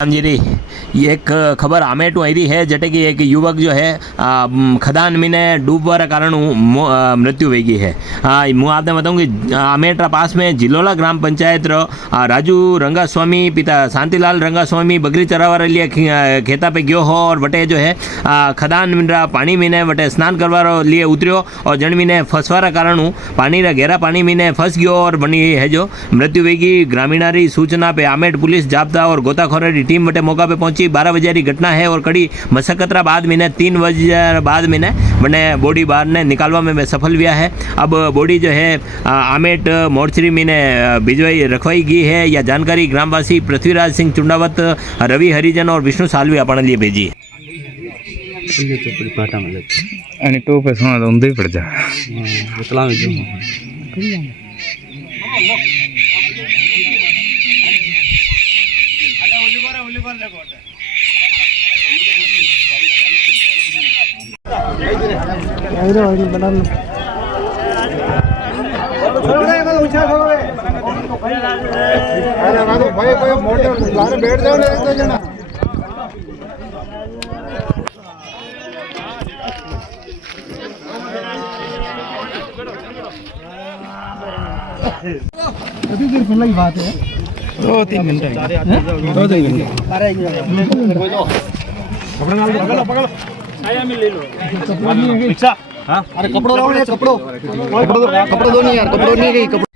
जी एक खबर आमेटू आई है जटे कि एक युवक जो है खदान में डूबवा कारण मृत्यु वेगी है। मैं आपने बताऊँ कि आमेटा पास में जिलोला ग्राम पंचायत राजू रंगास्वामी पिता शांतिलाल रंगास्वामी बकरी चरावा लिए खेता पे गयो हो और वटे जो है खदान में पानी में वटे स्नान करवा लिए उतरियो और जन में फंसवा कारण पानी गहरा पानी में फंस गयो और बनी है जो मृत्यु वेगी। ग्रामीणारी सूचना पे आमेट पुलिस जाब्ता और गोताखोरी टीम वटे मौका पे पहुंची। 12 बजे की घटना है और कड़ी मशक्कत बाद में 3 बजे बाद में मैंने बॉडी बाहर ने निकालवा में सफल हुआ है। अब बॉडी जो है आमेट मोर्चरी में भिजवाई रखवाई गई है। यह जानकारी ग्रामवासी पृथ्वीराज सिंह चुंडावत, रवि हरिजन और विष्णु सालवी अपने लिए भेजी। बैठ जाओ एक दो जना कितनी देर पहले की बात है? 2-3 घंटे। 2-3 घंटे। पकड़ो पकड़ो छाया में ले लो। कपड़ा नहीं है क्या? हाँ अरे कपड़ों लाओ यार, कपड़ों दो नहीं यार, कपड़ों नहीं है।